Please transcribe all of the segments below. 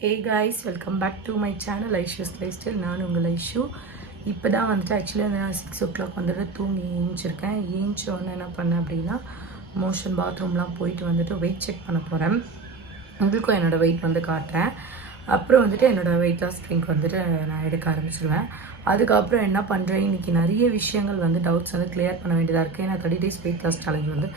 Hey guys, welcome back to my channel Aishu's Lifestyle. நான் உங்கள் ஐஷு. இப்போ தான் வந்துட்டு ஆக்சுவலி நான் 6 o'clock வந்துட்டு தூங்கி ஏஞ்சிருக்கேன். ஏஞ்சோன்னு என்ன பண்ணேன் அப்படின்னா மோஷன் பாத்ரூம்லாம் போயிட்டு வந்துட்டு வெயிட் செக் பண்ண போகிறேன். உங்களுக்கும் என்னோடய வெயிட் வந்து காட்டுறேன். அப்புறம் வந்துட்டு என்னோடய வெயிட் லாஸ் ட்ரிங்க் வந்துட்டு நான் எடுக்க ஆரம்பிச்சிடுவேன். அதுக்கப்புறம் என்ன பண்ணுறேன், இன்றைக்கி நிறைய விஷயங்கள் வந்து டவுட்ஸ் வந்து கிளியர் பண்ண வேண்டியதாக இருக்குது. ஏன்னா 30 days வெயிட் லாஸ் சேலஞ்ச் வந்து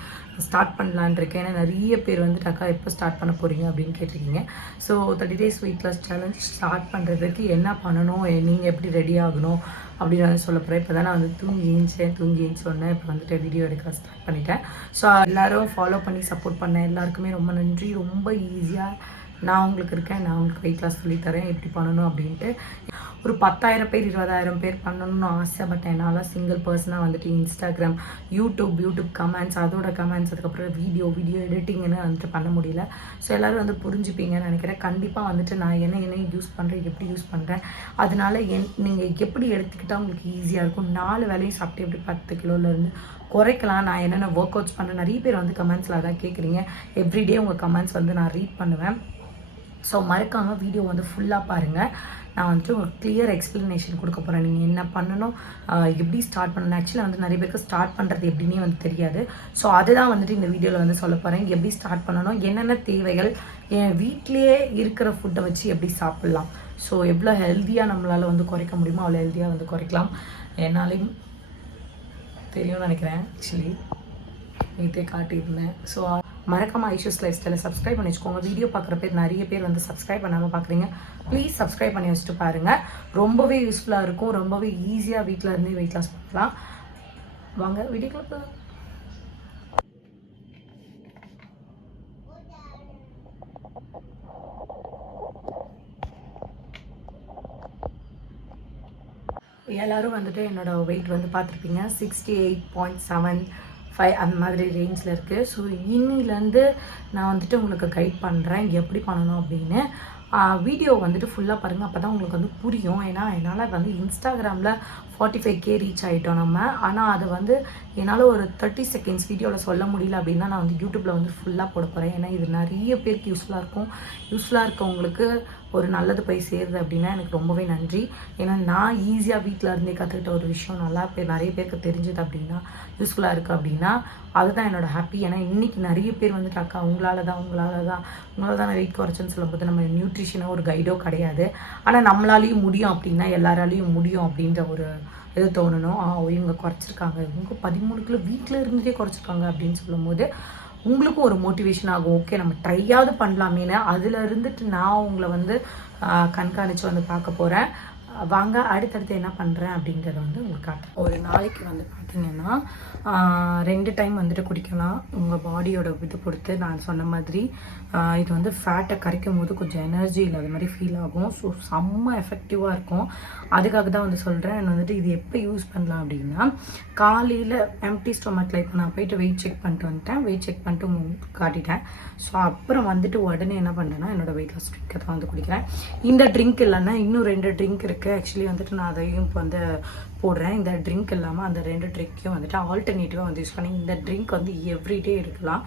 ஸ்டார்ட் பண்ணலான் இருக்கேன். ஏன்னா நிறைய பேர் வந்துட்டு அக்கா எப்போ ஸ்டார்ட் பண்ண போகிறீங்க அப்படின்னு கேட்டிருக்கீங்க. So 30 days weight loss challenge start பண்ணுறதுக்கு என்ன பண்ணணும், நீங்கள் எப்படி ரெடி ஆகணும் அப்படின்னு வந்து சொல்ல போகிறேன். இப்போ தான் நான் வந்து தூங்கி சொன்னேன். இப்போ வந்துட்டு வீடியோ எடுக்க ஸ்டார்ட் பண்ணிட்டேன். ஸோ எல்லோரும் ஃபாலோ பண்ணி சப்போர்ட் பண்ணேன். எல்லாருக்குமே ரொம்ப நன்றி. ரொம்ப ஈஸியாக நான் உங்களுக்கு இருக்கேன். நான் உங்களுக்கு வெயிட் லாஸ் சொல்லித்தரேன் எப்படி பண்ணணும் அப்படின்ட்டு. ஒரு 10,000 பேர் 20,000 பேர் பண்ணணும்னு ஆசை. பட் என்னால் சிங்கிள் பர்சனாக வந்துட்டு இன்ஸ்டாகிராம், யூடியூப் கமெண்ட்ஸ், அதோட கமெண்ட்ஸ், அதுக்கப்புறம் வீடியோ எடிட்டிங்னு வந்துட்டு பண்ண முடியல. ஸோ எல்லோரும் வந்து புரிஞ்சுப்பீங்கன்னு நினைக்கிறேன். கண்டிப்பாக வந்துட்டு நான் என்ன யூஸ் பண்ணுறேன், எப்படி யூஸ் பண்ணுறேன், அதனால நீங்கள் எப்படி எடுத்துக்கிட்டால் உங்களுக்கு ஈஸியாக இருக்கும். 4 வேளையும் சாப்பிட்டு எப்படி 10 கிலோலேருந்து குறைக்கலாம். நான் என்னென்ன ஒர்க் அவுட்ஸ் பண்ணுறேன். நிறைய பேர் வந்து கமெண்ட்ஸில் அதான் கேட்குறீங்க. எவ்ரிடே உங்கள் கமெண்ட்ஸ் வந்து நான் ரீட் பண்ணுவேன். ஸோ மறக்காமல் வீடியோ வந்து ஃபுல்லாக பாருங்கள். நான் வந்துட்டு ஒரு கிளியர் எக்ஸ்ப்ளனேஷன் கொடுக்க போகிறேன். நீங்கள் என்ன பண்ணணும், எப்படி ஸ்டார்ட் பண்ணணும். ஆக்சுவலாக வந்து நிறைய பேருக்கு ஸ்டார்ட் பண்ணுறது எப்படின்னே வந்து தெரியாது. ஸோ அதுதான் வந்துட்டு இந்த வீடியோவில் வந்து சொல்ல போகிறேன். எப்படி ஸ்டார்ட் பண்ணணும், என்னென்ன தேவைகள், என் வீட்லேயே இருக்கிற ஃபுட்டை வச்சு எப்படி சாப்பிட்லாம், ஸோ எவ்வளோ ஹெல்த்தியாக நம்மளால் வந்து குறைக்க முடியுமோ அவ்வளோ ஹெல்த்தியாக வந்து குறைக்கலாம். என்னாலையும் தெரியும்னு நினைக்கிறேன். ஆக்சுவலி நேற்றே காட்டியிருந்தேன். ஸோ மறக்காமல் ஐஷூஸ் லைஃப் ஸ்டைலை சப்ஸ்கிரைப் பண்ணி வச்சுக்கோங்க. வீடியோ பார்க்குற பேர் நிறைய பேர் வந்து சப்ஸ்கிரைப் பண்ணாமல் பார்க்குறீங்க. ப்ளீஸ் சப்ஸ்கிரைப் பண்ணி வச்சுட்டு பாருங்கள். ரொம்பவே யூஸ்ஃபுல்லாக இருக்கும். ரொம்பவே ஈஸியாக வீட்டில் இருந்தே வெயிட் லாஸ் பண்ணலாம். வாங்க வீடியோக்குள்ள போகலாம். எல்லோரும் வந்துட்டு என்னோடய வெயிட் வந்து பார்த்துருப்பீங்க. 68.75 அந்த மாதிரி ரேஞ்சில் இருக்குது. ஸோ இன்னிலேருந்து நான் வந்துட்டு உங்களுக்கு கைட் பண்ணுறேன் எப்படி பண்ணணும் அப்படின்னு. வீடியோ வந்துட்டு ஃபுல்லாக பாருங்கள். அப்போ தான் உங்களுக்கு வந்து புரியும். ஏன்னா என்னால் வந்து இன்ஸ்டாகிராமில் 45K ரீச் ஆகிட்டோம் நம்ம. ஆனால் அது வந்து என்னால் ஒரு 30 seconds வீடியோவில் சொல்ல முடியல அப்படின்னா நான் வந்து யூடியூப்பில் வந்து ஃபுல்லாக போட போகிறேன். ஏன்னா இது நிறைய பேருக்கு யூஸ்ஃபுல்லாக இருக்கும். யூஸ்ஃபுல்லாக இருக்கவங்களுக்கு ஒரு நல்லது போய் சேருது அப்படின்னா எனக்கு ரொம்பவே நன்றி. ஏன்னா நான் ஈஸியாக வீட்டில் இருந்தே கற்றுக்கிட்ட ஒரு விஷயம் நிறைய பேருக்கு தெரிஞ்சது அப்படின்னா, யூஸ்ஃபுல்லாக இருக்குது அப்படின்னா அதுதான் என்னோடய ஹாப்பி. ஏன்னா இன்றைக்கி நிறைய பேர் வந்துட்டு அக்கா உங்களால் தான் வெயிட் குறைச்சேன்னு சொல்லும்போது நம்ம நியூட்ரிஷனோ ஒரு கைடோ கிடையாது. ஆனால் நம்மளாலேயும் முடியும் அப்படின்னா எல்லாராலையும் முடியும் அப்படின்ற ஒரு இது தோணணும். இவங்க குறைச்சிருக்காங்க, இவங்க 13 கிலோ வீட்டில் இருந்துகிட்டே குறைச்சிருக்காங்க அப்படின்னு சொல்லும் போது உங்களுக்கும் ஒரு மோட்டிவேஷன் ஆகும். ஓகே நம்ம ட்ரையாவது பண்ணலாமேன்னு அதில் இருந்துட்டு நான் உங்களை வந்து கண்காணித்து வந்து பார்க்க போகிறேன். வாங்க அடுத்தடுத்து என்ன பண்ணுறேன் அப்படின்றத வந்து உங்களுக்கு காட்டுறேன். ஒரு நாளைக்கு வந்து பார்த்தீங்கன்னா 2 டைம் வந்துட்டு குடிக்கலாம். உங்கள் பாடியோட இது பொறுத்து. நான் சொன்ன மாதிரி இது வந்து ஃபேட்டை கரைக்கும் போது கொஞ்சம் எனர்ஜி இல்லாத மாதிரி ஃபீல் ஆகும். ஸோ செம்ம எஃபெக்டிவாக இருக்கும். அதுக்காக தான் வந்து சொல்கிறேன். வந்துட்டு இது எப்போ யூஸ் பண்ணலாம் அப்படின்னா, காலையில் எம்டி ஸ்டொமக்கில் இப்போ நான் போயிட்டு வெயிட் செக் பண்ணிட்டு வந்துட்டேன். வெயிட் செக் பண்ணிட்டு காட்டிட்டேன். ஸோ அப்புறம் வந்துட்டு உடனே என்ன பண்ணுறேன்னா என்னோடய வெயிட் லாஸ் ட்ரிங்கை தான் வந்து குடிக்கிறேன். இந்த ட்ரிங்க் இல்லைன்னா இன்னும் 2 ட்ரிங்க் இருக்குது. ஆக்சுவலி வந்துட்டு நான் அதையும் இப்போ வந்து போடுறேன். இந்த ட்ரிங்க் இல்லாமல் அந்த 2 ட்ரிங்க்கையும் வந்துட்டு ஆல்டர்னேட்டிவாக வந்து யூஸ் பண்ணி இந்த ட்ரிங்க் வந்து எவ்ரிடே எடுக்கலாம்.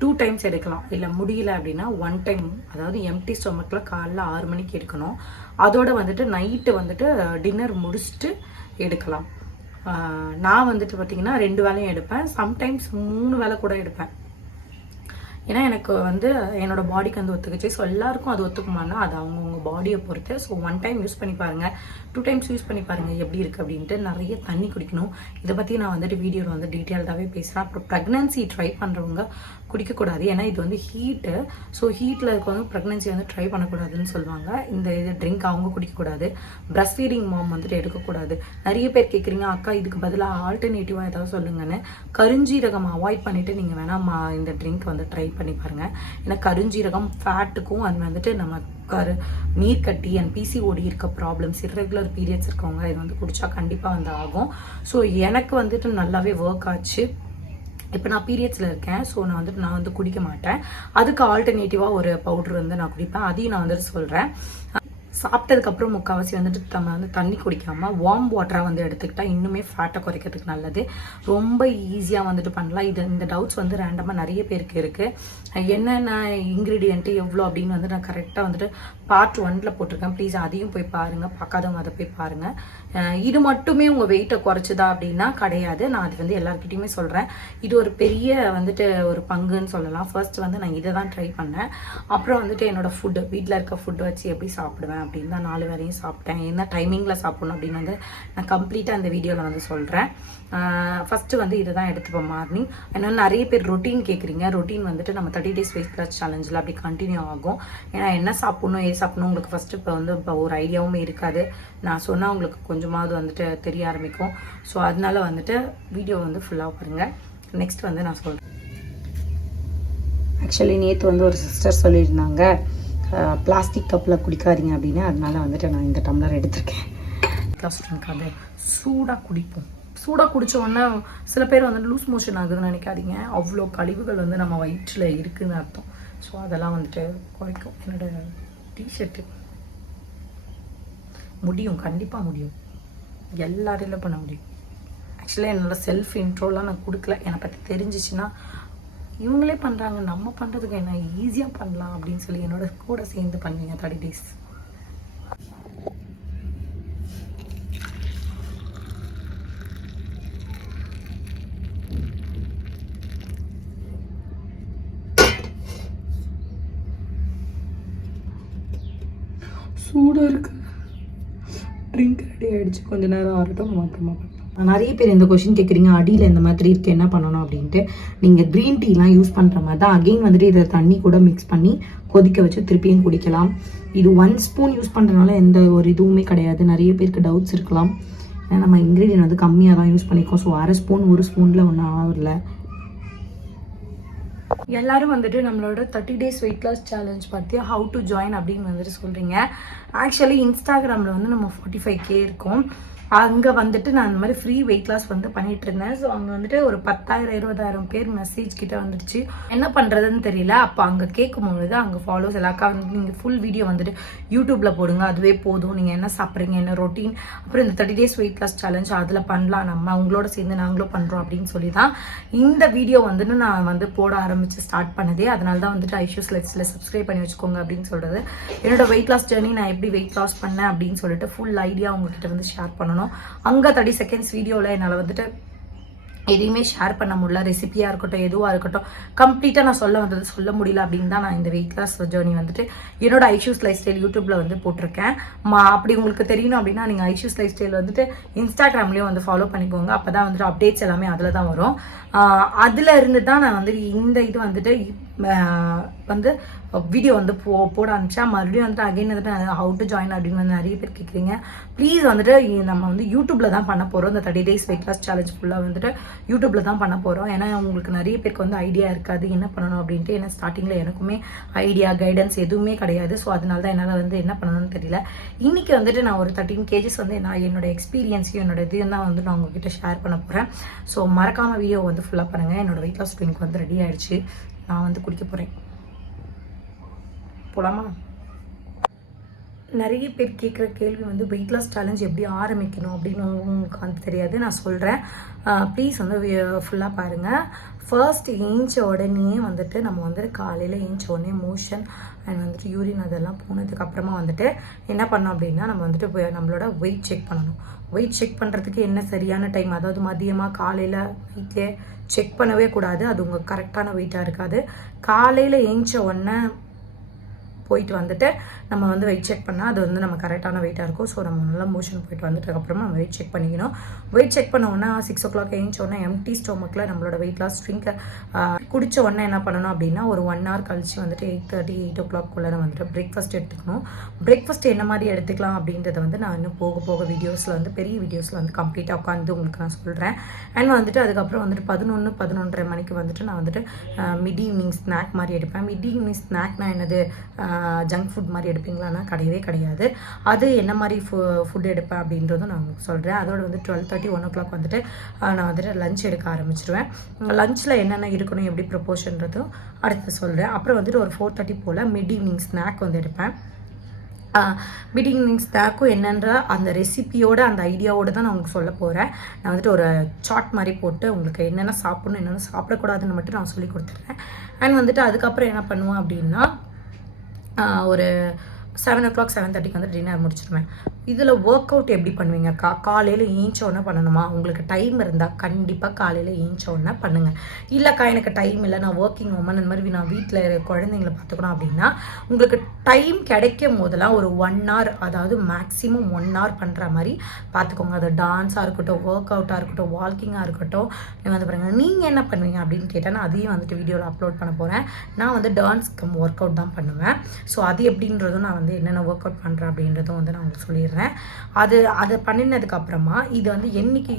2 டைம்ஸ் எடுக்கலாம். இல்லை முடியல அப்படின்னா 1 டைம், அதாவது எம்டி ஸ்டொமக்கில் காலைல 6 மணிக்கு எடுக்கணும். அதோட வந்துட்டு நைட்டு வந்துட்டு டின்னர் முடிச்சுட்டு எடுக்கலாம். நான் வந்துட்டு பார்த்திங்கன்னா 2 வேளையும் எடுப்பேன். சம்டைம்ஸ் 3 வேளை கூட எடுப்பேன். ஏன்னா எனக்கு வந்து என்னோடய பாடிக்கு வந்து ஒத்துக்குச்சு. ஸோ எல்லாருக்கும் அது ஒத்துக்குமானா அது அவங்கவுங்க பாடியை பொறுத்து. ஸோ 1 டைம் யூஸ் பண்ணி பாருங்கள், 2 டைம்ஸ் யூஸ் பண்ணி பாருங்கள் எப்படி இருக்குது அப்படின்ட்டு. நிறைய தண்ணி குடிக்கணும். இதை பற்றி நான் வந்துட்டு வீடியோவில் வந்து டீட்டெயில்டாகவே பேசுகிறேன். அப்புறம் ப்ரெக்னன்சி ட்ரை பண்ணுறவங்க குடிக்கக்கூடாது. ஏன்னா இது வந்து ஹீட்டு. ஸோ ஹீட்டில் இருக்கவங்க ப்ரெக்னன்சி வந்து ட்ரை பண்ணக்கூடாதுன்னு சொல்லுவாங்க. இது ட்ரிங்க் அவங்க குடிக்கக்கூடாது. பிரஸ்ட் ஃபீடிங் மாம் வந்துட்டு எடுக்கக்கூடாது. நிறைய பேர் கேட்குறீங்க அக்கா இதுக்கு பதிலாக ஆல்டர்னேட்டிவாக ஏதாவது சொல்லுங்கன்னு. கருஞ்சீரகம் அவாய்ட் பண்ணிவிட்டு நீங்கள் வேணால் இந்த ட்ரிங்க் வந்து ட்ரை பண்ணி பாருங்கள். ஏன்னா கருஞ்சீரகம் ஃபேட்டுக்கும் அது வந்துட்டு நம்ம நீர்க்கட்டி அண்ட் பிசிஓடி இருக்க ப்ராப்ளம்ஸ், இர்ரெகுலர் பீரியட்ஸ் இருக்கவங்க இது வந்து குடித்தா கண்டிப்பாக வந்து ஆகும். ஸோ எனக்கு வந்துட்டு நல்லாவே ஒர்க் ஆச்சு. இப்போ நான் பீரியட்ஸில் இருக்கேன். ஸோ நான் வந்து குடிக்க மாட்டேன். அதுக்கு ஆல்டர்னேட்டிவாக ஒரு பவுட்ரு வந்து நான் குடிப்பேன். அதையும் நான் வந்துட்டு சொல்கிறேன். சாப்பிட்டதுக்கப்புறம் முக்கால்வாசி வந்துட்டு நம்ம வந்து தண்ணி குடிக்காமல் வார்ம் வாட்டராக வந்து எடுத்துக்கிட்டால் இன்னுமே ஃபேட்டை குறைக்கிறதுக்கு நல்லது. ரொம்ப ஈஸியாக வந்துட்டு பண்ணலாம். இந்த டவுட்ஸ் வந்து ரேண்டமாக நிறைய பேருக்கு இருக்குது. என்னென்ன இன்க்ரீடியண்ட்டு எவ்வளோ அப்படின்னு வந்து நான் கரெக்டாக வந்துட்டு பார்ட் 1ல் போட்டிருக்கேன். ப்ளீஸ் அதையும் போய் பாருங்கள், பார்க்காதவங்க அதை போய் பாருங்கள். இது மட்டுமே உங்கள் வெயிட்டை குறைச்சிதா அப்படின்னா கிடையாது. நான் அது வந்து எல்லாருக்கிட்டையுமே சொல்கிறேன். இது ஒரு பெரிய வந்துட்டு ஒரு பங்குன்னு சொல்லலாம். ஃபர்ஸ்ட் வந்து நான் இதை தான் ட்ரை பண்ணேன். அப்புறம் வந்துட்டு என்னோடய ஃபுட்டு, வீட்டில் இருக்க ஃபுட்டு வச்சு எப்படி சாப்பிடுவேன் அப்படின்னு தான் 4 வேளையும் சாப்பிட்டேன். என்ன டைமிங்கில் சாப்பிட்ணும் அப்படின்னு வந்து நான் கம்ப்ளீட்டாக அந்த வீடியோவில் வந்து சொல்கிறேன். ஃபஸ்ட்டு வந்து இதை தான் எடுத்துப்போம் மார்னிங். இன்னொன்று நிறைய பேர் ரொட்டீன் கேட்குறீங்க. ரொட்டீன் வந்துட்டு நம்ம 30 days வெயிட் லாஸ் சேலஞ்சில் அப்படி கண்டினியூ ஆகும். ஏன்னா என்ன சாப்பிட்ணும் ஏது சாப்பிட்ணும் உங்களுக்கு ஃபஸ்ட்டு இப்போ ஒரு ஐடியாவுமே இருக்காது. நான் சொன்னால் உங்களுக்கு கொஞ்சமாவது வந்துட்டு தெரிய ஆரம்பிக்கும். ஸோ அதனால வந்துட்டு வீடியோ வந்து ஃபுல்லாக பாருங்கள். நெக்ஸ்ட் வந்து நான் சொல்கிறேன். ஆக்சுவலி நேற்று வந்து ஒரு சிஸ்டர் சொல்லியிருந்தாங்க பிளாஸ்டிக் கப்பில் குடிக்காதீங்க அப்படின்னு. அதனால வந்துட்டு நான் இந்த டம்ளர் எடுத்திருக்கேன். லாஸ் ட்ரிங்க் அது சூடாக குடிப்போம். சூடாக குடித்த உடனே சில பேர் வந்து லூஸ் மோஷன் ஆகுதுன்னு நினைக்காதீங்க. அவ்வளோ கழிவுகள் வந்து நம்ம வயிற்றில் இருக்குதுன்னு அர்த்தம். ஸோ அதெல்லாம் வந்துட்டு குறைக்கும். என்னோடய டிஷர்ட்டு முடியும், கண்டிப்பாக முடியும், எல்லாரையும் பண்ண முடியும். ஆக்சுவலாக என்னோடய செல்ஃப் இன்ட்ரோலாம் நான் கொடுக்கல. என்னை பற்றி தெரிஞ்சிச்சுன்னா இவங்களே பண்ணுறாங்க, நம்ம பண்ணுறதுக்கு என்ன ஈஸியாக பண்ணலாம் அப்படின்னு சொல்லி என்னோட கூட சேர்ந்து பண்ணுவீங்க 30 days. சூடாக இருக்கு. ட்ரிங்க் ரெடி ஆகிடுச்சு. கொஞ்ச நேரம் ஆகட்டும், நம்ம அப்புறமா பண்ணலாம். நிறைய பேர் இந்த கொஷின் கேட்குறீங்க, அடியில் இந்த மாதிரி இருக்குது என்ன பண்ணணும் அப்படின்ட்டு. நீங்கள் க்ரீன் டீலாம் யூஸ் பண்ணுற மாதிரி தான் அகெயின் வந்துட்டு இதை தண்ணி கூட மிக்ஸ் பண்ணி கொதிக்க வச்சு திருப்பியும் குடிக்கலாம். இது 1 ஸ்பூன் யூஸ் பண்ணுறதுனால எந்த ஒரு இதுவுமே கிடையாது. நிறைய பேருக்கு டவுட்ஸ் இருக்கலாம். ஏன்னா நம்ம இன்க்ரீடியன்ட் வந்து கம்மியாக தான் யூஸ் பண்ணிக்கோம். ஸோ 1/2 ஸ்பூன் 1 ஸ்பூனில் ஒன்றும் ஆகல. எல்லாரும் வந்துட்டு நம்மளோட 30 days வெயிட் லாஸ் சேலஞ்ச் பற்றி ஹவு டு ஜாயின் அப்படின்னு வந்துட்டு சொல்கிறீங்க. ஆக்சுவலி இன்ஸ்டாகிராமில் வந்து நம்ம 45K இருக்கோம். அங்கே வந்துட்டு நான் இந்த மாதிரி ஃப்ரீ வெயிட் லாஸ் வந்து பண்ணிட்டு இருந்தேன். ஸோ அங்கே வந்துட்டு ஒரு 10,000-20,000 பேர் மெசேஜ் கிட்ட வந்துடுச்சு. என்ன பண்ணுறதுன்னு தெரியல. அப்போ அங்கே கேட்கும்பொழுது அங்கே ஃபாலோஸ் எல்லாக்கா வந்து நீங்கள் ஃபுல் வீடியோ வந்துட்டு யூடியூப்பில் போடுங்க, அதுவே போதும். நீங்கள் என்ன சாப்பிட்றீங்க, என்ன ரொட்டீன், அப்புறம் இந்த 30 days வெயிட் லாஸ் சேலஞ்ச் அதில் பண்ணலாம், நம்ம உங்களோட சேர்ந்து நாங்களும் பண்ணுறோம் அப்படின்னு சொல்லி தான் இந்த வீடியோ வந்துட்டு நான் வந்து போட ஆரம்பித்து ஸ்டார்ட் பண்ணதே. அதனால தான் வந்துட்டு ஐஷூஸ் லைஃப்ஸில் சப்ஸ்கிரைப் பண்ணி வச்சுக்கோங்க அப்படின்னு சொல்கிறது. என்னோட வெயிட் லாஸ் ஜர்னி நான் எப்படி வெயிட் லாஸ் பண்ணேன் அப்படின்னு சொல்லிட்டு ஃபுல் ஐடியா உங்ககிட்ட வந்து ஷேர் பண்ணணும். அங்கே 30 seconds வீடியோவில் என்னால் வந்துட்டு எதையுமே ஷேர் பண்ண முடியல. ரெசிபியாக இருக்கட்டும், எதுவாக இருக்கட்டும், கம்ப்ளீட்டாக நான் சொல்ல முடியல அப்படின்னு தான் நான் இந்த வெயிட் லாஸ் ஜேர்னி வந்துட்டு என்னோட ஐஷூஸ் லைஃப் ஸ்டைல் யூடியூப்பில் வந்து போட்டிருக்கேன். அப்படி உங்களுக்கு தெரியணும் அப்படின்னா நீங்கள் ஐஷூஸ் லைஃப் ஸ்டைல் வந்துட்டு இன்ஸ்டாகிராம்லேயும் வந்து ஃபாலோ பண்ணிக்கோங்க. அப்போ தான் வந்துட்டு அப்டேட்ஸ் எல்லாமே அதில் தான் வரும். அதில் இருந்து தான் நான் வந்துட்டு இந்த இது வந்துட்டு வந்து வீடியோ வந்து போட ஆரம்பிச்சா. மறுபடியும் வந்துட்டு அகைன் வந்துட்டு ஹவு டு ஜாயின் அப்படின்னு வந்து நிறைய பேர் கேட்குறீங்க. ப்ளீஸ் வந்துட்டு நம்ம வந்து யூடியூப்பில் தான் பண்ண போகிறோம். இந்த 30 days வெயிட் லாஸ் சேலஞ்ச் ஃபுல்லாக வந்துட்டு யூடியூப்பில் தான் பண்ண போகிறோம். ஏன்னா உங்களுக்கு நிறைய பேருக்கு வந்து ஐடியா இருக்காது என்ன பண்ணணும் அப்படின்ட்டு. ஏன்னா ஸ்டார்டிங்கில் எனக்குமே ஐடியா கைடன்ஸ் எதுவுமே கிடையாது. ஸோ அதனால தான் என்னால் வந்து என்ன பண்ணணும்னு தெரியல. இன்றைக்கி வந்துட்டு நான் ஒரு 13 kgs வந்து நான் என்னோட எக்ஸ்பீரியன்ஸையும் என்னோட இதையும் தான் வந்து நான் உங்ககிட்ட ஷேர் பண்ண போகிறேன். ஸோ மறக்காமல் வீடியோ வந்து ஃபுல்லாக பண்ணுங்கள். என்னோட வெயிட் லாஸ் ட்ரிங்க் வந்து ரெடி ஆகிடுச்சு. நான் வந்து குடிக்க போகிறேன். போலாமா? நிறைய பேர் கேட்குற கேள்வி வந்து வெயிட் லாஸ் சேலஞ்ச் எப்படி ஆரம்பிக்கணும் அப்படின்னு உங்களுக்கு வந்து தெரியாது. நான் சொல்கிறேன், ப்ளீஸ் வந்து ஃபுல்லாக பாருங்கள். ஃபர்ஸ்ட் ஏஞ்ச உடனே வந்துட்டு நம்ம வந்துட்டு காலையில் ஏஞ்ச உடனே மோஷன் அண்ட் வந்துட்டு யூரின் அதெல்லாம் போனதுக்கப்புறமா வந்துட்டு என்ன பண்ணோம் அப்படின்னா நம்ம வந்துட்டு நம்மளோட வெயிட் செக் பண்ணணும். வெயிட் செக் பண்ணுறதுக்கு என்ன சரியான டைம், அதாவது மதியமாக காலையில் நைட்லேயே செக் பண்ணவே கூடாது. அது உங்கள் கரெக்டான வெயிட்டாக இருக்காது. காலையில் ஏஞ்ச உடனே போயிட்டு வந்துட்டு நம்ம வந்து வெயிட் செக் பண்ணால் அது வந்து நம்ம கரெக்டான வெயிட்டாக இருக்கும். ஸோ நம்ம நல்லா மோஷன் போயிட்டு வந்துட்டுக்கப்புறமா நம்ம வெயிட் செக் பண்ணிக்கணும். வெயிட் செக் பண்ண உடனே 6 o'clock எழுந்தோடனே எம்டி ஸ்டொமக்கில் நம்மளோட வெயிட் லாஸ் ட்ரிங்க் குடித்த உடனே என்ன பண்ணணும் அப்படின்னா ஒரு 1 hour கழிச்சு வந்துட்டு 8:30 8 o'clock வந்துட்டு பிரேக்ஃபாஸ்ட் எடுத்துக்கணும். பிரேக்ஃபாஸ்ட் என்ன மாதிரி எடுத்துக்கலாம் அப்படின்றத வந்து நான் இன்னும் போக வீடியோஸில் வந்து பெரிய வீடியோஸில் வந்து கம்ப்ளீட்டாக உட்காந்து உங்களுக்கு நான் சொல்கிறேன். அண்ட் வந்துட்டு அதுக்கப்புறம் வந்துட்டு 11-11:30 மணிக்கு வந்துட்டு நான் வந்துட்டு மிட் ஈவினிங் ஸ்நாக் மாதிரி எடுப்பேன். மிட் ஈவினிங் ஸ்நாக்னா என்னது, ஜங்க் ஃபுட் மாதிரி எடுப்பீங்களான்னா கிடையவே கிடையாது. அது என்ன மாதிரி ஃபுட் எடுப்பேன் அப்படின்றதும் நான் உங்களுக்கு சொல்கிறேன். அதோட வந்து 12:30 1 o'clock வந்துட்டு நான் வந்துட்டு லஞ்ச் எடுக்க ஆரம்பிச்சிடுவேன். லஞ்சில் என்னென்ன இருக்கணும் எப்படி ப்ரொப்போர்ஷன்றதும் அடுத்து சொல்கிறேன். அப்புறம் வந்துட்டு ஒரு 4:30 போல் மிட் ஈவினிங் ஸ்நாக் வந்து எடுப்பேன். பிகினிங் ஸ்நாக்கும் என்னன்ற அந்த ரெசிபியோட அந்த ஐடியாவோடு தான் நான் உங்களுக்கு சொல்ல போகிறேன். நான் வந்துட்டு ஒரு சார்ட் மாதிரி போட்டு உங்களுக்கு என்னென்ன சாப்பிட்ணும் என்னென்ன சாப்பிடக்கூடாதுன்னு மட்டும் நான் சொல்லி கொடுத்துட்றேன். அண்ட் வந்துட்டு அதுக்கப்புறம் என்ன பண்ணுவேன் அப்படின்னா ஒரு 7 o'clock 7:30க்கு வந்து டின்னர் முடிச்சிடுவேன். இதில் ஒர்க் அவுட் எப்படி பண்ணுவீங்க? காலையில் ஏஞ்சோடனே பண்ணணுமா? உங்களுக்கு டைம் இருந்தால் கண்டிப்பாக காலையில் ஏஞ்சோடனே பண்ணுங்கள். இல்லைக்கா எனக்கு டைம் இல்லை, நான் ஒர்க்கிங் உமன், அந்த மாதிரி நான் வீட்டில் குழந்தைங்களை பார்த்துக்கணும் அப்படின்னா உங்களுக்கு டைம் கிடைக்கும் போதெல்லாம் ஒரு 1 hour, அதாவது மேக்ஸிமம் 1 hour பண்ணுற மாதிரி பார்த்துக்கோங்க. அது டான்ஸாக இருக்கட்டும், ஒர்க் அவுட்டாக இருக்கட்டும், வாக்கிங்காக இருக்கட்டும். நீங்கள் வந்து பாருங்கள், நீங்கள் என்ன பண்ணுவீங்க அப்படின்னு கேட்டால் நான் அதையும் வந்துட்டு வீடியோவில் அப்லோட் பண்ண போகிறேன். நான் வந்து டான்ஸ் ஒர்க் அவுட் தான் பண்ணுவேன். ஸோ அது எப்படின்றதும் நான் வந்து என்னென்ன ஒர்க் அவுட் பண்ணுறேன் அப்படின்றதும் வந்து நான் உங்களுக்கு சொல்லிடுறேன். அதை பண்ணினதுக்கப்புறமா இது வந்து என்னைக்கு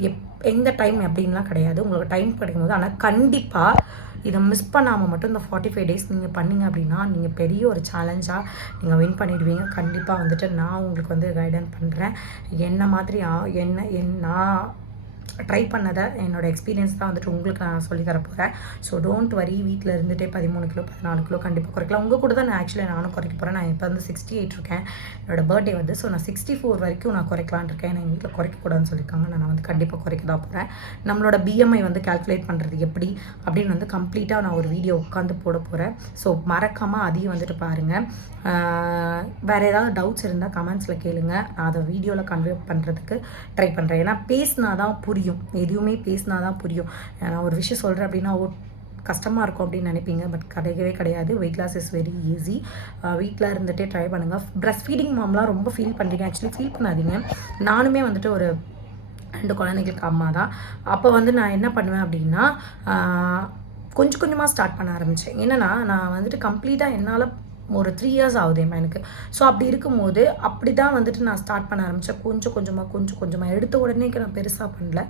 எந்த டைம் அப்படின்லாம் கிடையாது, உங்களுக்கு டைம் கிடைக்கும்போது. ஆனால் கண்டிப்பாக இதை மிஸ் பண்ணாமல் மட்டும் இந்த 45 days நீங்கள் பண்ணிங்க அப்படின்னா நீங்கள் பெரிய ஒரு சேலஞ்சாக நீங்கள் வின் பண்ணிடுவீங்க. கண்டிப்பாக வந்துட்டு நான் உங்களுக்கு வந்து கைடன்ஸ் பண்ணுறேன். என்ன மாதிரி நான் ட்ரை பண்ணதை என்னோடய எக்ஸ்பீரியன்ஸ் தான் வந்துட்டு உங்களுக்கு நான் சொல்லி தரப்போகிறேன். So don't worry. வீட்டில் இருந்துகிட்டே 13 கிலோ 14 கிலோ கண்டிப்பாக குறைக்கலாம். உங்கள் கூட தான் நானும் குறைக்க போகிறேன். நான் இப்போ வந்து 68 இருக்கேன். என்னோடய பர்த்டே வந்து ஸோ நான் 64 வரைக்கும் நான் குறைக்கலான் இருக்கேன். எங்கள் வீட்டில் குறைக்கக்கூடாதுன்னு சொல்லியிருக்காங்க. நான் வந்து கண்டிப்பாக குறைக்க தான் போகிறேன். நம்மளோட BMI வந்து கால்குலேட் பண்ணுறது எப்படி அப்படின்னு வந்து கம்ப்ளீட்டாக நான் ஒரு வீடியோ உட்காந்து போட போகிறேன். ஸோ மறக்காமல் அதையும் வந்துட்டு பாருங்கள். வேறு ஏதாவது டவுட்ஸ் இருந்தால் கமெண்ட்ஸில் கேளுங்க. நான் அதை வீடியோவில் கன்வே பண்ணுறதுக்கு ட்ரை பண்ணுறேன். ஏன்னா பேசினா தான் புரியும், எதுவுமே பேசினா தான் புரியும். நான் ஒரு விஷயம் சொல்கிறேன் அப்படின்னா கஷ்டமாக இருக்கும் அப்படின்னு நினைப்பீங்க, பட் கிடையவே கிடையாது. Weight loss is very easy. வீட்டில் இருந்துகிட்டே ட்ரை பண்ணுங்கள். பிரஸ்ட் ஃபீடிங் மாம்லாம் ரொம்ப ஃபீல் பண்ணுறீங்க. ஆக்சுவலி ஃபீல் பண்ணாதீங்க. நானுமே வந்துட்டு ஒரு 2 குழந்தைங்களுக்கு அம்மா தான். அப்போ வந்து நான் என்ன பண்ணுவேன் அப்படின்னா கொஞ்சம் கொஞ்சமாக ஸ்டார்ட் பண்ண ஆரம்பித்தேன். என்னென்னா நான் வந்துட்டு கம்ப்ளீட்டாக என்னால் ஒரு 3 years ஆகுது என் எனக்கு. ஸோ அப்படி இருக்கும்போது அப்படி தான் வந்துட்டு நான் ஸ்டார்ட் பண்ண ஆரம்பித்தேன். கொஞ்சம் கொஞ்சமாக எடுத்த உடனேக்கு நான் பெருசாக பண்ணல.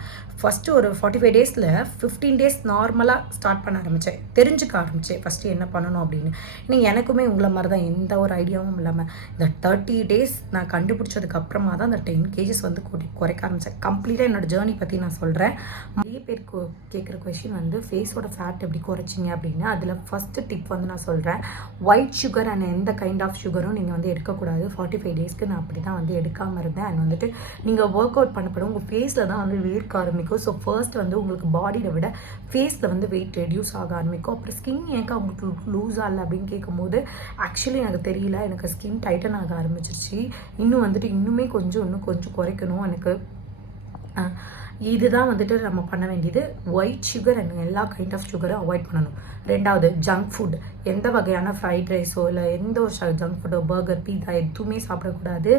ஃபஸ்ட்டு ஒரு 45 daysல 15 days நார்மலாக ஸ்டார்ட் பண்ண ஆரம்பித்தேன். தெரிஞ்சுக்க ஆரம்பித்தேன் ஃபஸ்ட்டு என்ன பண்ணணும் அப்படின்னு. இன்னும் எனக்குமே உங்களை மாதிரி தான் எந்த ஒரு ஐடியாவும் இல்லாமல் இந்த 30 days நான் கண்டுபிடிச்சதுக்கு அப்புறமா தான் அந்த 10 kgs வந்து குறைக்க ஆரம்பித்தேன். கம்ப்ளீட்டாக என்னோடய ஜேர்னி பற்றி நான் சொல்கிறேன். நிறைய பேர் கேட்குற கொஷின் வந்து ஃபேஸோட ஃபேட் எப்படி குறைச்சிங்க அப்படின்னு. அதில் ஃபஸ்ட்டு டிப் வந்து நான் சொல்கிறேன். ஒயிட் சுகர் அண்ட் எந்த கைண்ட் ஆஃப் சுகரும் நீங்கள் வந்து எடுக்கக்கூடாது. 45 daysக்கு நான் அப்படி தான் வந்து எடுக்காமல் இருந்தேன். அண்ட் வந்துட்டு நீங்கள் ஒர்க் அவுட் பண்ணப்படும் உங்கள் ஃபேஸில் தான் வந்து வேர்க்க ஆரம்பிக்கும். ஸோ ஃபர்ஸ்ட் வந்து உங்களுக்கு பாடியை விட ஃபேஸில் வந்து வெயிட் ரெடியூஸ் ஆக ஆரம்பிக்கும். அப்புறம் ஸ்கின் ஏன்க்கா உங்களுக்கு லூஸ் ஆகலை அப்படின்னு கேட்கும்போது ஆக்சுவலி எனக்கு தெரியல, எனக்கு ஸ்கின் டைட்டன் ஆக ஆரம்பிச்சிருச்சு. இன்னுமே இன்னும் கொஞ்சம் குறைக்கணும் எனக்கு. இதுதான் வந்துட்டு நம்ம பண்ண வேண்டியது. ஒயிட் சுகர் அண்ட் எல்லா கைண்ட் ஆஃப் சுகரும் அவாய்ட் பண்ணணும். 2வது ஜங்க் ஃபுட். எந்த வகையான ஃப்ரைட் ரைஸோ இல்லை எந்த ஒரு ஜங்க் ஃபுட்டோ, பர்கர், பீஸா எதுவுமே சாப்பிடக்கூடாது.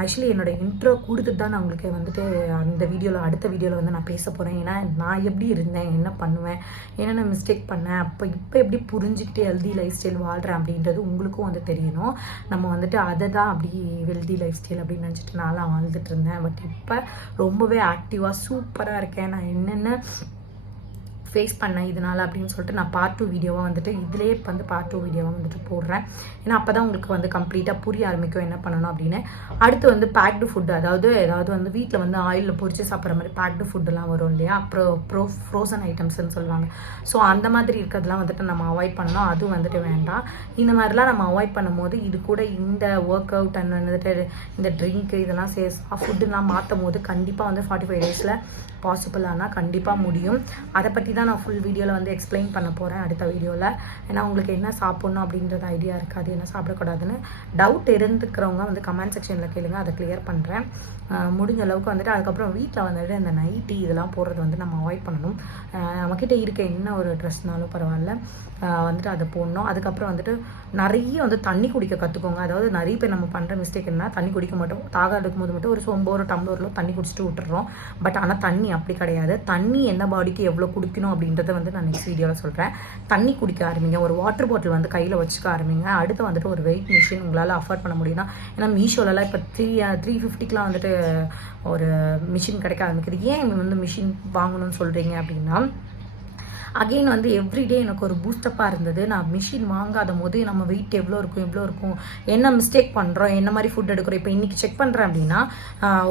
ஆக்சுவலி என்னோட இன்ட்ரோ கொடுத்துட்டு தான் நான் உங்களுக்கு வந்துட்டு அந்த அடுத்த வீடியோவில் வந்து நான் பேச போகிறேன். ஏன்னா நான் எப்படி இருந்தேன், என்ன பண்ணுவேன், என்னென்ன மிஸ்டேக் பண்ணேன், இப்போ எப்படி புரிஞ்சுக்கிட்டு ஹெல்தி லைஃப் ஸ்டைல் வாழ்கிறேன் அப்படின்றது உங்களுக்கும் வந்து தெரியணும். நம்ம வந்துட்டு அதை தான் அப்படி ஹெல்தி லைஃப் ஸ்டைல் அப்படின்னு நினச்சிட்டு நான்லாம் வாழ்ந்துட்டு இருந்தேன். பட் இப்போ ரொம்பவே ஆக்டிவாக சூப்பராக இருக்கேன். நான் என்னென்ன ஃபேஸ் பண்ணேன் இதனால் அப்படின்னு சொல்லிட்டு நான் பார்ட் 2 வீடியோவாக வந்துட்டு இதிலே வந்து பார்ட் 2 வீடியோவாக வந்துட்டு போடுறேன். ஏன்னா அப்போ தான் உங்களுக்கு வந்து கம்ப்ளீட்டாக புரிய ஆரம்பிக்கும் என்ன பண்ணணும் அப்படின்னு. அடுத்து வந்து பேக்டு ஃபுட்டு, ஏதாவது வந்து வீட்டில் வந்து ஆயிலில் பொரிச்சு சாப்பிட்ற மாதிரி பேக்டு ஃபுட்டுலாம் வரும் இல்லையா, அப்புறம் ஃப்ரோசன் ஐட்டம்ஸ்ன்னு சொல்லுவாங்க. ஸோ அந்த மாதிரி இருக்கிறதுலாம் வந்துட்டு நம்ம அவாய்ட் பண்ணணும். அதுவும் வந்துட்டு வேண்டாம். இந்த மாதிரிலாம் நம்ம அவாய்ட் பண்ணும்போது இது கூட இந்த ஒர்க் அவுட் அண்ட் வந்துட்டு இந்த ட்ரிங்க்கு இதெல்லாம் ஃபுட்டுலாம் மாற்றும் போது கண்டிப்பாக வந்து 45 daysல பாசிபிள் ஆனால் கண்டிப்பாக முடியும். அதை பற்றி தான் நான் ஃபுல் வீடியோவில் வந்து எக்ஸ்பிளைன் பண்ண போகிறேன் அடுத்த வீடியோவில். ஏன்னா உங்களுக்கு என்ன சாப்பிட்ணும் அப்படின்றது ஐடியா இருக்காது, என்ன சாப்பிடக்கூடாதுன்னு. டவுட் இருந்துக்கிறவங்க வந்து கமெண்ட் செக்ஷனில் கேளுங்க, அதை கிளியர் பண்ணுறேன் முடிஞ்ச அளவுக்கு வந்துட்டு. அதுக்கப்புறம் வீட்டில் வந்துட்டு இந்த நைட்டி இதெல்லாம் போடுறது வந்து நம்ம அவாய்ட் பண்ணணும். நம்மக்கிட்ட இருக்க என்ன ஒரு ட்ரெஸ்னாலும் பரவாயில்ல வந்துட்டு அதை போடணும். அதுக்கப்புறம் வந்துட்டு நிறைய வந்து தண்ணி குடிக்க கற்றுக்கோங்க. அதாவது நிறைய பேர் நம்ம பண்ணுற மிஸ்டேக் என்ன, தண்ணி குடிக்க மாட்டோம். தாகம் எடுக்கும்போது மட்டும் ஒரு சொம்போ ஒரு டம்ளரில் தண்ணி குடிச்சிட்டு விட்டுறோம். பட் ஆனால் தண்ணி அப்படி கிடையாது. தண்ணி எந்த பாடிக்கு எவ்வளோ குடிக்கணும் அப்படின்றத வந்து நான் நெக்ஸ்ட் வீடியோவில் சொல்கிறேன். தண்ணி குடிக்க ஆரம்பிங்க. ஒரு வாட்டர் பாட்டில் வந்து கையில் வச்சுக்க ஆரம்பிங்க. அடுத்து வந்துட்டு ஒரு வெயிட் மிஷின் உங்களால் அஃபோர்ட் பண்ண முடியும்னா, ஏன்னா மீஷோலலாம் இப்போ 350க்குலாம் வந்துட்டு ஒரு மிஷின் கிடைக்க ஆரம்பிக்குது. ஏன் வந்து மிஷின் வாங்கணும்னு சொல்கிறீங்க அப்படின்னா, அகெயின் வந்து எவ்ரிடே எனக்கு ஒரு பூஸ்டப்பாக இருந்தது. நான் மிஷின் வாங்காத போது நம்ம வெயிட் எவ்வளோ இருக்கும், என்ன மிஸ்டேக் பண்ணுறோம், என்ன மாதிரி ஃபுட் எடுக்கிறோம். இப்போ இன்றைக்கி செக் பண்ணுறேன் அப்படின்னா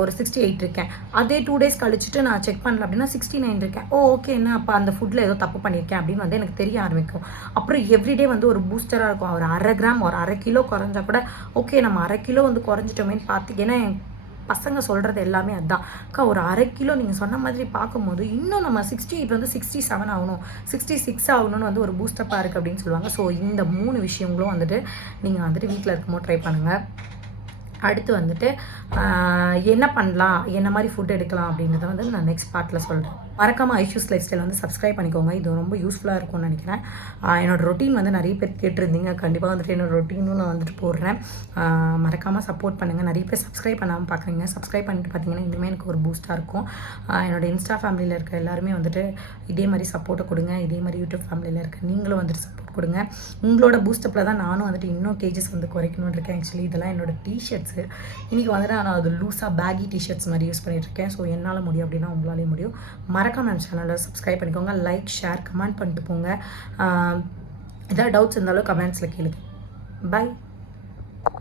ஒரு 68 இருக்கேன். அதே 2 days கழிச்சுட்டு நான் செக் பண்ணல அப்படின்னா 69 இருக்கேன். ஓகே, என்ன அப்போ அந்த ஃபுட்டில் ஏதோ தப்பு பண்ணியிருக்கேன் அப்படின்னு வந்து எனக்கு தெரிய ஆரம்பிக்கும். அப்புறம் எவ்ரிடே வந்து ஒரு பூஸ்டராக இருக்கும். ஒரு 1/2 கிராம் ஒரு 1/2 கிலோ குறைஞ்சா கூட ஓகே, நம்ம 1/2 கிலோ வந்து குறைஞ்சிட்டோமேன்னு பார்த்து, ஏன்னா என் பசங்க சொல்கிறது எல்லாமே அதுதான். அக்கா ஒரு 1/2 கிலோ நீங்கள் சொன்ன மாதிரி பார்க்கும்போது இன்னும் நம்ம 68 வந்து 67 ஆகணும், 66 ஆகணும்னு வந்து ஒரு பூஸ்டப்பாக இருக்குது அப்படின்னு சொல்லுவாங்க. ஸோ இந்த 3 விஷயங்களும் வந்துட்டு நீங்கள் வந்துட்டு வீட்டில் இருக்கும்போது ட்ரை பண்ணுங்கள். அடுத்து வந்துட்டு என்ன பண்ணலாம், என்ன மாதிரி ஃபுட் எடுக்கலாம் அப்படின்றத வந்து நான் நெக்ஸ்ட் பார்ட்டில் சொல்கிறேன். மறக்காமல் ஐஷூஸ் லைஃப் ஸ்டைல் வந்து சப்ஸ்கிரைப் பண்ணிக்கோங்க. இது ரொம்ப யூஸ்ஃபுல்லாக இருக்கும்னு நினைக்கிறேன். என்னோடய ரொட்டீன் வந்து நிறைய பேர் கேட்டிருந்தீங்க. கண்டிப்பாக வந்துட்டு என்னோடய ரொட்டீனும் நான் வந்துட்டு போடுறேன். மறக்காமல் சப்போர்ட் பண்ணுங்கள். நிறைய பேர் சப்ஸ்கிரைப் பண்ணாமல் பார்க்குறீங்க. சப்ஸ்கிரைப் பண்ணிட்டு பார்த்தீங்கன்னா இனிமேல் எனக்கு ஒரு பூஸ்ட்டாக இருக்கும். என்னோடய இன்ஸ்டா ஃபேமிலியில் இருக்க எல்லாருமே வந்துட்டு இதே மாதிரி சப்போர்ட்டை கொடுங்க. இதே மாதிரி யூடியூப் ஃபேமிலியில் இருக்க நீங்களும் வந்துட்டு சப்போர்ட் கொடுங்க. உங்களோட பூஸ்டப்பில் தான் நானும் வந்துட்டு இன்னும் கேஜஸ் வந்து குறைக்கணும்னு இருக்கேன். ஆக்சுவலி இதெல்லாம் என்னோடய டிஷர்ட்ஸு. இன்றைக்கி வந்துட்டு நான் அது லூஸாக பேகி டிஷர்ட்ஸ் மாதிரி யூஸ் பண்ணிகிட்ருக்கேன். ஸோ என்னால் முடியும் அப்படின்னா உங்களாலேயும் முடியும். மறக்காம நம்ம சேனலில் சப்ஸ்கிரைப் பண்ணிக்கோங்க. லைக், ஷேர், கமெண்ட் பண்ணிட்டு போங்க. ஏதாவது டவுட்ஸ் இருந்தாலும் கமெண்ட்ஸில் கேளுங்க. பை.